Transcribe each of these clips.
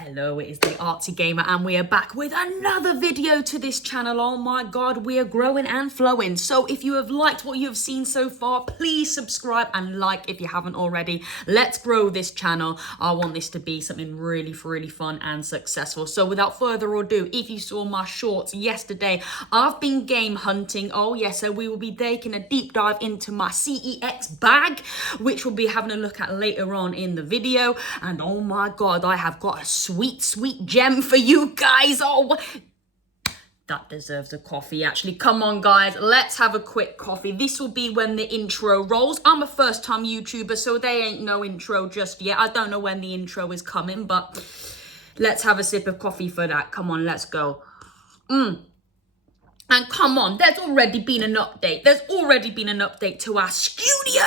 Hello, it is the Artsy Gamer and we are back with another video to this channel. Oh my god, we are growing and flowing. So if you have liked what you have seen so far, please subscribe and like if you haven't already. Let's grow this channel. I want this to be something really fun and successful. So without further ado, if you saw my shorts yesterday, I've been game hunting. Oh yes, so we will be taking a deep dive into my CEX bag, which we'll be having a look at later on in the video. And oh my god, I have got a sweet gem for you guys. Oh, that deserves a coffee, actually. Come on, guys, let's have a quick coffee. This will be when the intro rolls. I'm a first-time YouTuber, so there ain't no intro just yet. I don't know when the intro is coming, but let's have a sip of coffee for that. Come on, let's go. And come on, there's already been an update. There's already been an update to our studio.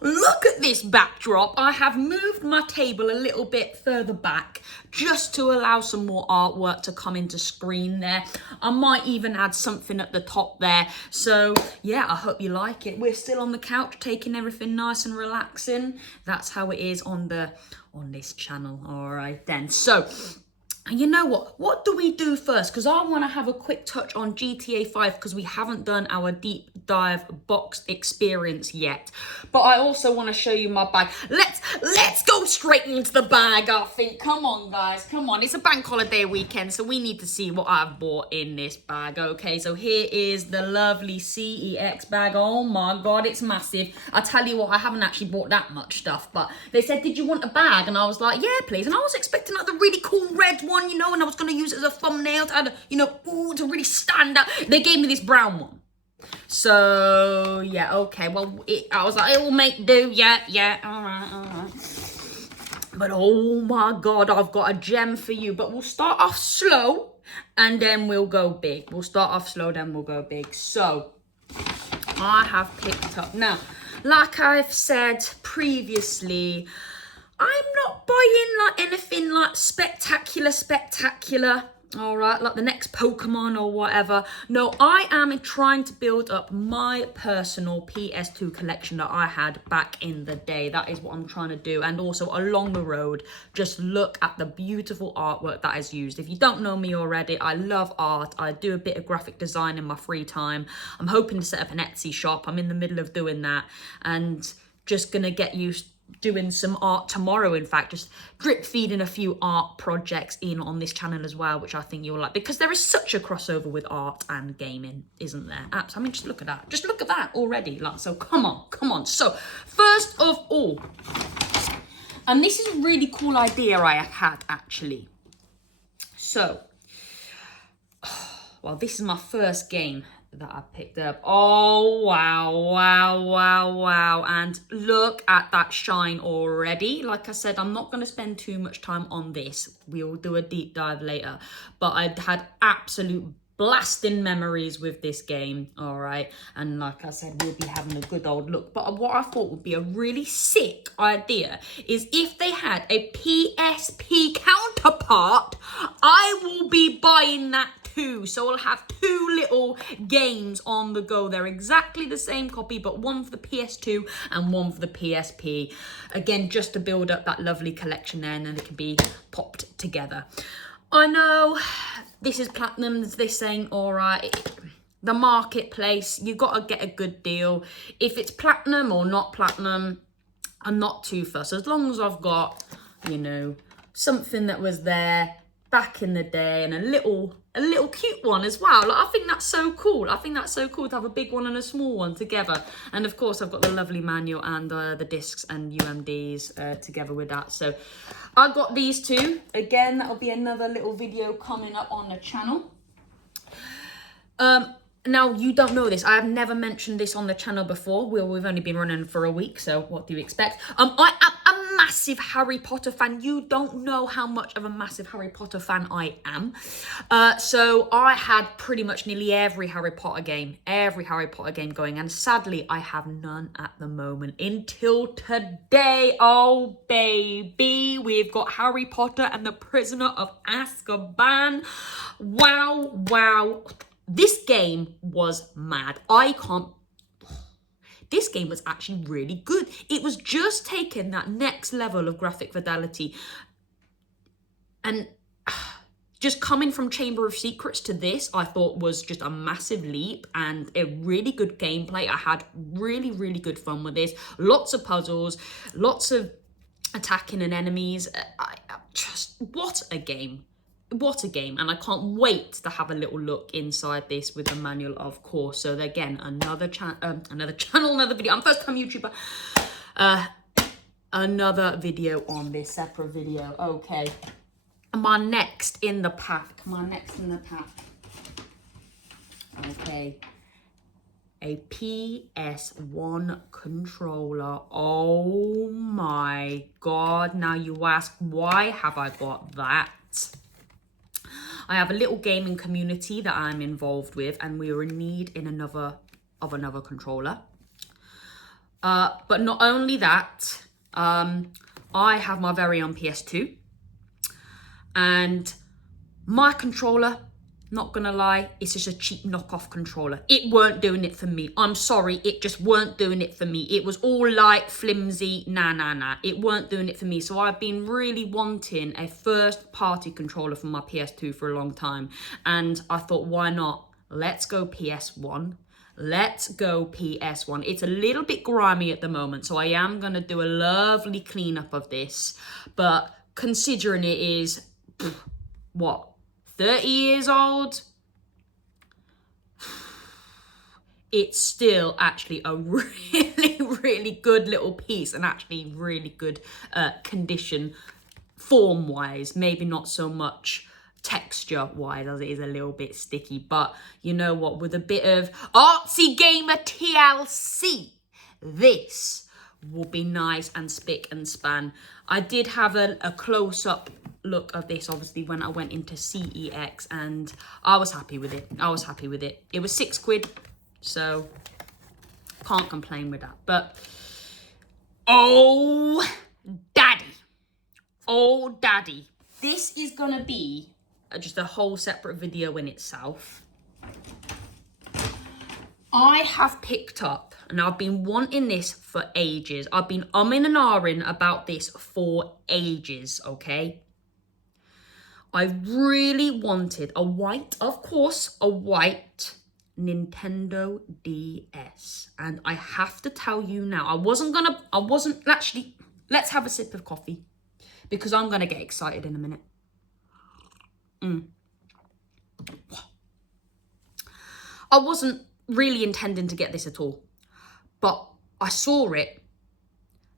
Look at this backdrop. I have moved my table a little bit further back just to allow some more artwork to come into screen there. I might even add something at the top there. So yeah, I hope you like it. We're still on the couch taking everything nice and relaxing. That's how it is on this channel. All right then. So you know what do we do first? Because I want to have a quick touch on GTA 5 because we haven't done our deep dive boxed experience yet. But I also want to show you my bag. Let's go straight into the bag, I think. Come on, guys. Come on. It's a bank holiday weekend, so we need to see what I've bought in this bag. Okay, so here is the lovely CEX bag. Oh my god, it's massive. I tell you what, I haven't actually bought that much stuff, but they said, did you want a bag? And I was like, yeah, please. And I was expecting like the really cool red one, you know, and I was going to use it as a thumbnail to add, you know, to really stand out. They gave me this brown one. So, yeah, okay. Well, I was like, it will make do. Yeah. All right. But, oh, my God, I've got a gem for you. But we'll start off slow, and then we'll go big. We'll start off slow, then we'll go big. So, I have picked up. Now, like I've said previously, I'm not buying like anything like spectacular, all right, like the next Pokemon or whatever. No, I am trying to build up my personal PS2 collection that I had back in the day. That is what I'm trying to do. And also along the road, just look at the beautiful artwork that is used. If you don't know me already, I love art. I do a bit of graphic design in my free time. I'm hoping to set up an Etsy shop. I'm in the middle of doing that and just gonna get used doing some art tomorrow. In fact, just drip feeding a few art projects in on this channel as well, which I think you'll like, because there is such a crossover with art and gaming, isn't there? I mean, just look at that already. Like, so come on. So first of all, and this is a really cool idea I have had actually. So, well, this is my first game that I picked up. Oh, wow. And look at that shine already. Like I said, I'm not going to spend too much time on this. We'll do a deep dive later. But I had absolute blasting memories with this game, all right? And like I said, we'll be having a good old look. But what I thought would be a really sick idea is if they had a PSP counterpart, I will be buying that too. So I'll have two little games on the go. They're exactly the same copy, but one for the PS2 and one for the PSP. Again, just to build up that lovely collection there, and then it can be popped together. I know this is platinum, this ain't all right. The marketplace, you got to get a good deal. If it's platinum or not platinum, I'm not too fussed. As long as I've got, you know, something that was there back in the day and a little cute one as well. Like, I think that's so cool. I think that's so cool to have a big one and a small one together. And of course, I've got the lovely manual and the discs and UMDs together with that. So I got these two. Again, that'll be another little video coming up on the channel. Now, you don't know this. I have never mentioned this on the channel before. We've only been running for a week, so what do you expect? I am a massive Harry Potter fan. You don't know how much of a massive Harry Potter fan I am. So I had pretty much nearly every Harry Potter game going. And sadly, I have none at the moment until today. Oh, baby. We've got Harry Potter and the Prisoner of Azkaban. Wow. This game was mad. This game was actually really good. It was just taking that next level of graphic fidelity. And just coming from Chamber of Secrets to this, I thought was just a massive leap and a really good gameplay. I had really, really good fun with this. Lots of puzzles, lots of attacking and enemies. What a game. What a game. And I can't wait to have a little look inside this with a manual, of course. So again, another channel, another video. I'm first time YouTuber. Another video on this, separate video. Okay. My next in the pack. Okay. A PS1 controller. Oh my God. Now you ask, why have I got that? I have a little gaming community that I'm involved with, and we are in need in another controller. But not only that, I have my very own PS2. And my controller, not gonna lie, it's just a cheap knockoff controller. It weren't doing it for me. I'm sorry, it just weren't doing it for me. It was all light, flimsy, nah. It weren't doing it for me. So I've been really wanting a first party controller for my PS2 for a long time. And I thought, why not? Let's go PS1. Let's go PS1. It's a little bit grimy at the moment, so I am gonna do a lovely cleanup of this. But considering it is, what, 30 years old? It's still actually a really, really good little piece, and actually really good condition form-wise. Maybe not so much texture-wise, as it is a little bit sticky. But you know what? With a bit of artsy gamer TLC, this will be nice and spick and span. I did have a close-up look of this, obviously, when I went into CEX, and I was happy with it. It was £6, so can't complain with that. But oh daddy, this is gonna be just a whole separate video in itself. I have picked up, and I've been wanting this for ages. I've been umming and ahhing about this for ages, okay? I really wanted a white, of course, a white Nintendo DS. And I have to tell you now, actually, let's have a sip of coffee, because I'm going to get excited in a minute. I wasn't really intending to get this at all, but I saw it,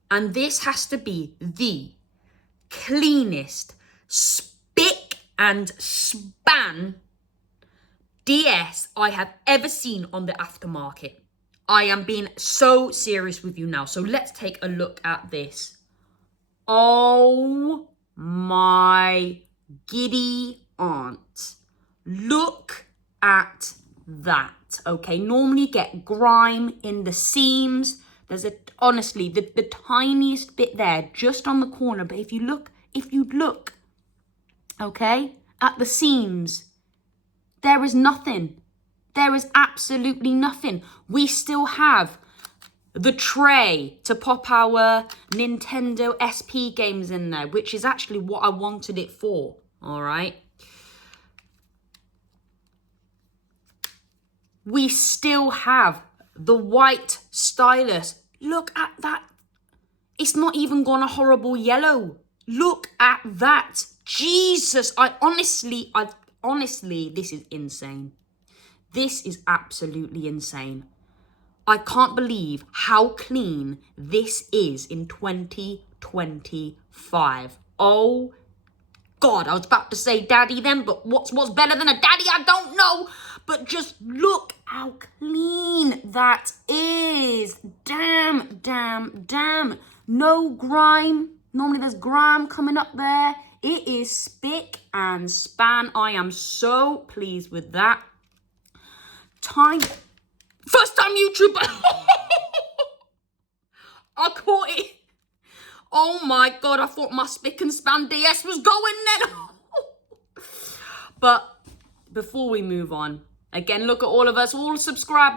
and this has to be the cleanest, spick and span DS I have ever seen on the aftermarket. I am being so serious with you now. So let's take a look at this. Oh my giddy aunt. Look at that. Okay, normally you get grime in the seams. There's honestly, the tiniest bit there, just on the corner. But if you look, okay, at the seams, there is nothing. There is absolutely nothing. We still have the tray to pop our Nintendo SP games in there, which is actually what I wanted it for, all right? We still have the white stylus. Look at that. It's not even gone a horrible yellow. Look at that. Jesus, honestly, this is insane. This is absolutely insane. I can't believe how clean this is in 2025. Oh God, I was about to say daddy then, but what's better than a daddy? I don't know. But just look how clean that is. Damn. No grime. Normally there's grime coming up there. It is spick and span. I am so pleased with that. First time YouTuber. I caught it. Oh my God, I thought my spick and span DS was going then. But before we move on, again, look at all of us, all subscribe.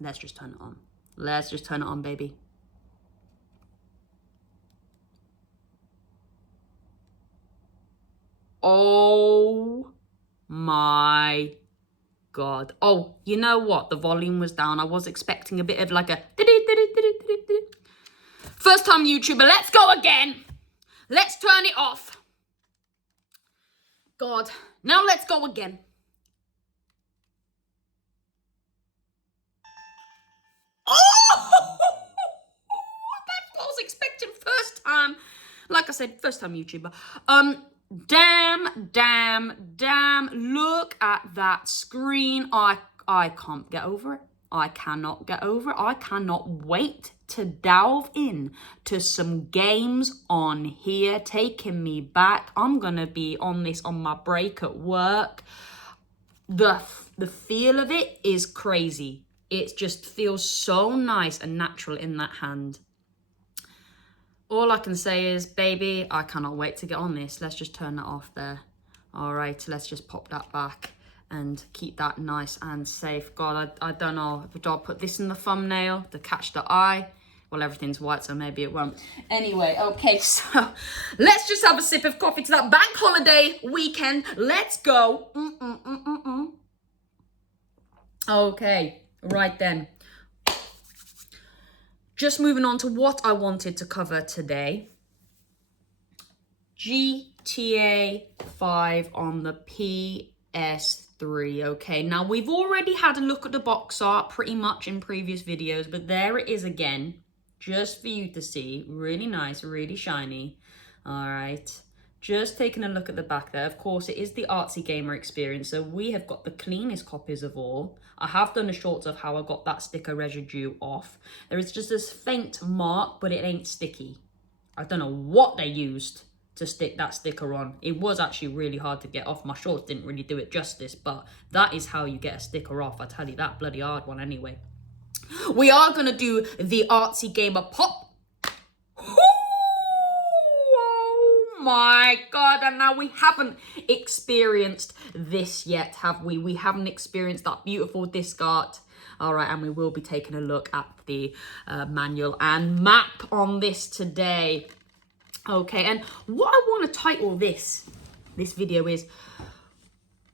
Let's just turn it on. Baby. Oh my God. Oh, you know what? The volume was down. I was expecting a bit of like a... First time YouTuber, let's go again. Let's turn it off. God, now let's go again. Oh! That's what I was expecting first time. Like I said, first time YouTuber. Damn. Look at that screen. I can't get over it. I cannot get over it. I cannot wait to delve in to some games on here, taking me back. I'm gonna be on this on my break at work. The feel of it is crazy. It just feels so nice and natural in that hand. All I can say is, baby, I cannot wait to get on this. Let's just turn that off there. All right, let's just pop that back and keep that nice and safe. God, I don't know. Do I put this in the thumbnail to catch the eye? Well, everything's white, so maybe it won't. Anyway, okay, so let's just have a sip of coffee to that bank holiday weekend. Let's go. Okay, right then. Just moving on to what I wanted to cover today. GTA 5 on the PS3. Okay, now we've already had a look at the box art pretty much in previous videos, but there it is again, just for you to see. Really nice, really shiny. All right, just taking a look at the back there. Of course, it is the artsy gamer experience, so we have got the cleanest copies of all. I have done a short of how I got that sticker residue off. There is just this faint mark, but it ain't sticky. I don't know what they used to stick that sticker on. It was actually really hard to get off. My shorts didn't really do it justice, but that is how you get a sticker off. I tell you, that bloody hard one anyway. We are going to do the artsy gamer pop. Oh my God, and now we haven't experienced this yet, have we? We haven't experienced that beautiful disc art. All right, and we will be taking a look at the manual and map on this today. Okay, and what I want to title this video is,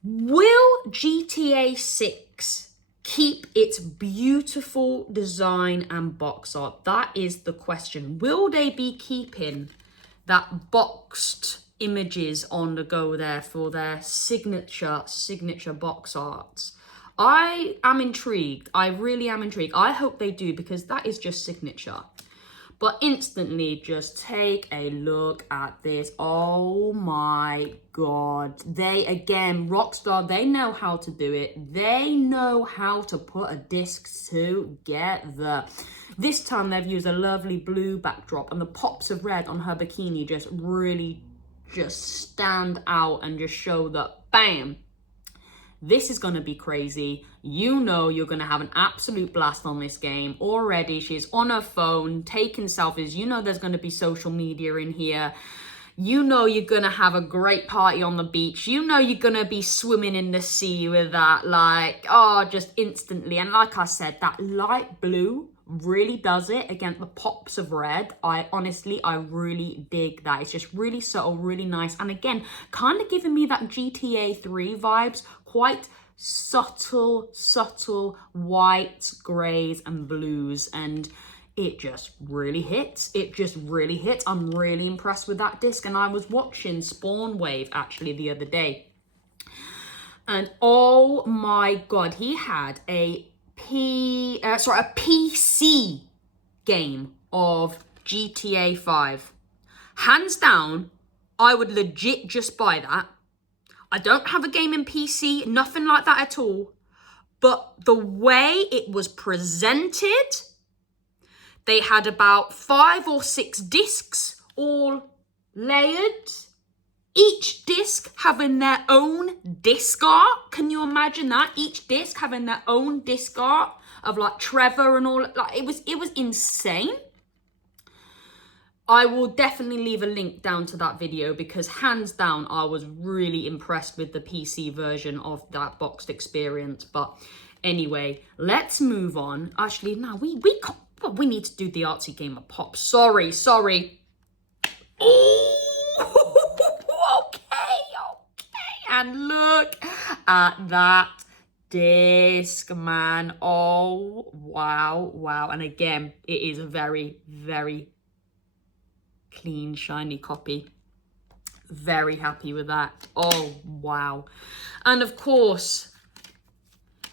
will GTA 6 keep its beautiful design and box art? That is the question. Will they be keeping that boxed images on the go there for their signature box arts? I am intrigued. I really am intrigued. I hope they do, because that is just signature. But instantly, just take a look at this. Oh my God. They, again, Rockstar, they know how to do it. They know how to put a disc together. This time they've used a lovely blue backdrop, and the pops of red on her bikini just really just stand out and just show that, bam, this is going to be crazy. You know you're going to have an absolute blast on this game. Already, she's on her phone, taking selfies. You know there's going to be social media in here. You know you're going to have a great party on the beach. You know you're going to be swimming in the sea with that, like, oh, just instantly. And like I said, that light blue really does it against the pops of red. I really dig that. It's just really subtle, really nice. And again, kind of giving me that GTA 3 vibes. Quite subtle whites, grays and blues, and it just really hits. I'm really impressed with that disc, and I was watching Spawn Wave actually the other day, and oh my God, he had a PC game of GTA 5. Hands down, I would legit just buy that. I don't have a gaming PC, nothing like that at all. But the way it was presented, they had about 5 or 6 discs all layered. Each disc having their own disc art. Can you imagine that? Each disc having their own disc art of like Trevor and all. Like it was insane. I will definitely leave a link down to that video, because hands down, I was really impressed with the PC version of that boxed experience. But anyway, let's move on. Actually, no, we need to do the artsy gamer pop. Sorry. Oh, and look at that disc, man. Oh, wow, wow. And again, it is a very, very clean, shiny copy. Very happy with that. Oh, wow. And of course,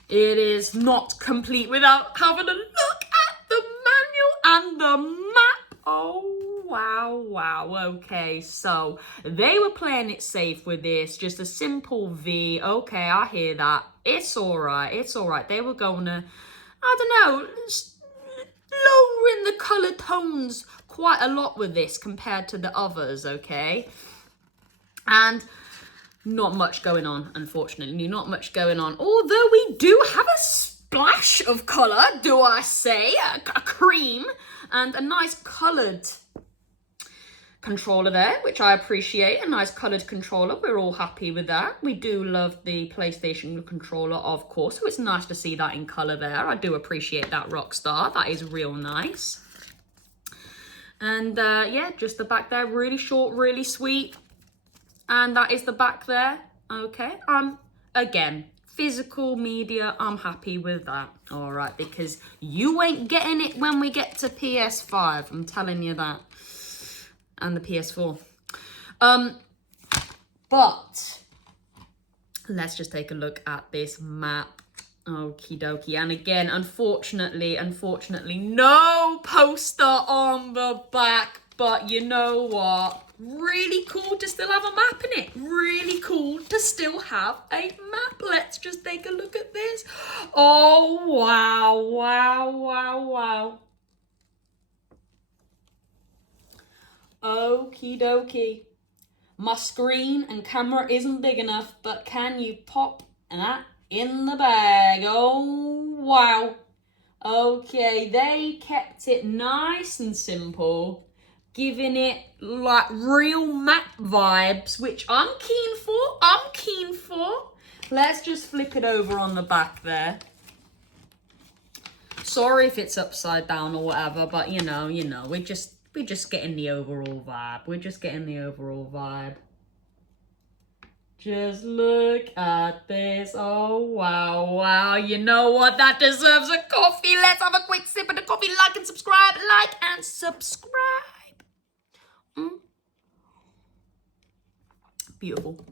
it is not complete without having a look at the manual and the map. Oh, wow, wow. Okay, so they were playing it safe with this. Just a simple V. Okay, I hear that. It's all right. It's all right. They were going to, I don't know, lowering the color tones quite a lot with this compared to the others, okay? And not much going on, unfortunately. Not much going on. Although we do have a splash of colour, do I say? A cream and a nice coloured controller there, which I appreciate. A nice coloured controller. We're all happy with that. We do love the PlayStation controller, of course. So it's nice to see that in colour there. I do appreciate that, Rockstar. That is real nice. And yeah, just the back there. Really short, really sweet. And that is the back there. Okay. Again, physical media, I'm happy with that. All right, because you ain't getting it when we get to PS5. I'm telling you that. And the PS4. But let's just take a look at this map. Okie dokie. And again, unfortunately, no poster on the back. But you know what? Really cool to still have a map in it. Really cool to still have a map. Let's just take a look at this. Oh, wow, wow, wow, wow. Okie dokie. My screen and camera isn't big enough, but can you pop that in the bag? Oh, wow. Okay, they kept it nice and simple, giving it like real map vibes, which I'm keen for. Let's just flip it over on the back there. Sorry if it's upside down or whatever, but you know, we're just getting the overall vibe. We're just getting the overall vibe. Just look at this. Oh, wow, wow. You know what? That deserves a coffee. Let's have a quick sip of the coffee. Like and subscribe. Like and subscribe. Beautiful.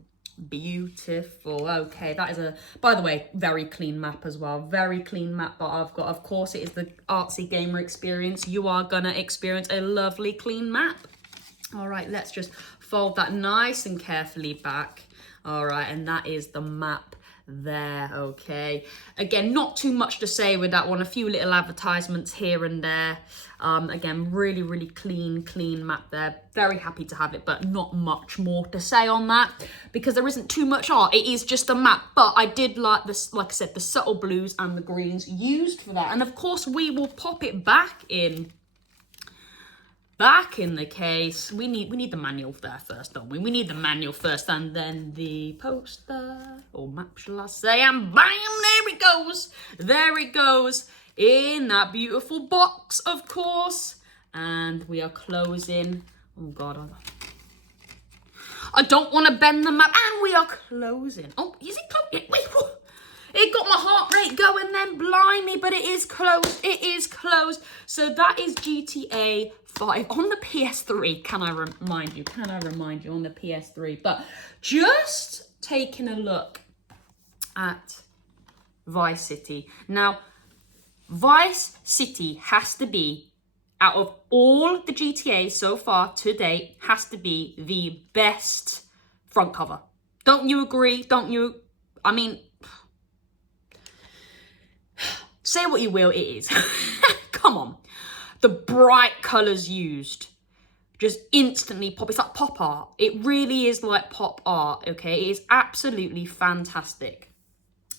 Beautiful. Okay, that is a, by the way, very clean map as well. Very clean map that I've got. Of course, it is the artsy gamer experience. You are gonna experience a lovely clean map. All right, let's just fold that nice and carefully back. All right, and that is the map there. Okay, again, not too much to say with that one. A few little advertisements here and there. Again, really clean map there. Very happy to have it, but not much more to say on that because there isn't too much art. It is just a map, but I did like this, like I said, the subtle blues and the greens used for that. And of course, we will pop it back in the case. We need the manual there first, don't we? We need the manual first and then the poster or map, shall I say, and bam, there it goes. There it goes in that beautiful box, of course. And we are closing. Oh God, I don't want to bend the map. And we are closing. Oh, is it closed? Wait, whoa. It got my heart rate going then, blimey, but it is closed. It is closed. So that is GTA 5 on the PS3. Can I remind you on the PS3? But just taking a look at Vice City. Now, Vice City has to be, out of all the GTA so far to date, has to be the best front cover. Don't you agree? Don't you? I mean, say what you will, it is. Come on. The bright colours used just instantly pop. It's like pop art. It really is like pop art, okay? It is absolutely fantastic.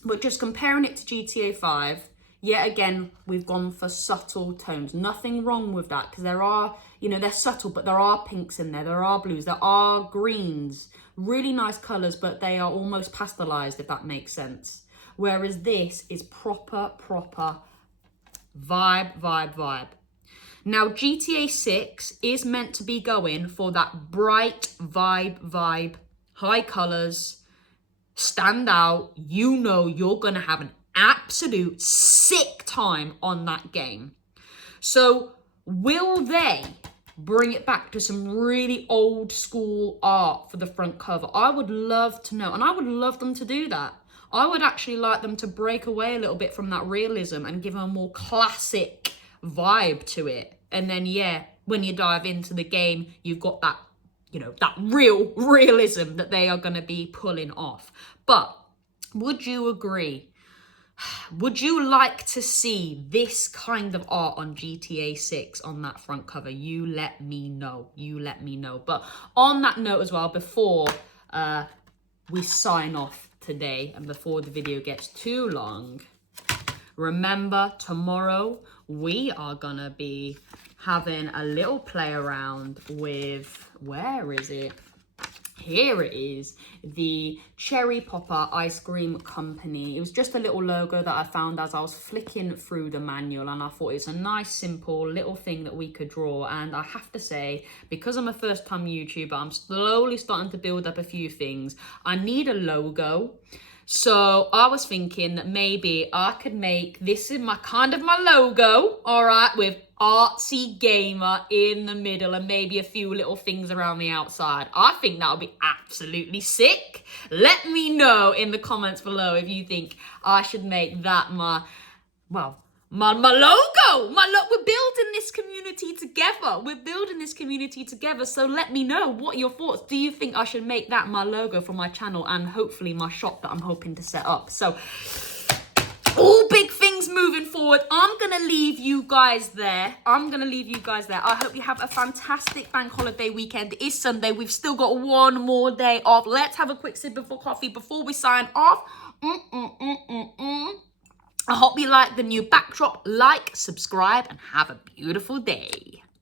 But just comparing it to GTA 5, yet again, we've gone for subtle tones. Nothing wrong with that because there are, they're subtle, but there are pinks in there. There are blues. There are greens. Really nice colours, but they are almost pastelised, if that makes sense. Whereas this is proper vibe. Now, GTA 6 is meant to be going for that bright vibe, high colours, stand out. You know you're going to have an absolute sick time on that game. So will they bring it back to some really old school art for the front cover? I would love to know, and I would love them to do that. I would actually like them to break away a little bit from that realism and give a more classic vibe to it. And then, yeah, when you dive into the game, you've got that, you know, that real realism that they are going to be pulling off. But would you agree? Would you like to see this kind of art on GTA 6 on that front cover? You let me know. You let me know. But on that note as well, before we sign off today and before the video gets too long, remember tomorrow we are going to be having a little play around with, where is it? Here it is, the Cherry Popper Ice Cream Company. It was just a little logo that I found as I was flicking through the manual, and I thought it's a nice, simple little thing that we could draw. And I have to say, because I'm a first-time YouTuber, I'm slowly starting to build up a few things. I need a logo. So I was thinking that maybe I could make, this is my kind of my logo, all right, with artsy gamer in the middle and maybe a few little things around the outside. I think that would be absolutely sick. Let me know in the comments below if you think I should make that my, well, my logo. We're building this community together. We're building this community together. So let me know what your thoughts. Do you think I should make that my logo for my channel and hopefully my shop that I'm hoping to set up? So all big things moving forward. I'm going to leave you guys there. I hope you have a fantastic bank holiday weekend. It is Sunday. We've still got one more day off. Let's have a quick sip of coffee before we sign off. I hope you like the new backdrop. Like, subscribe, and have a beautiful day.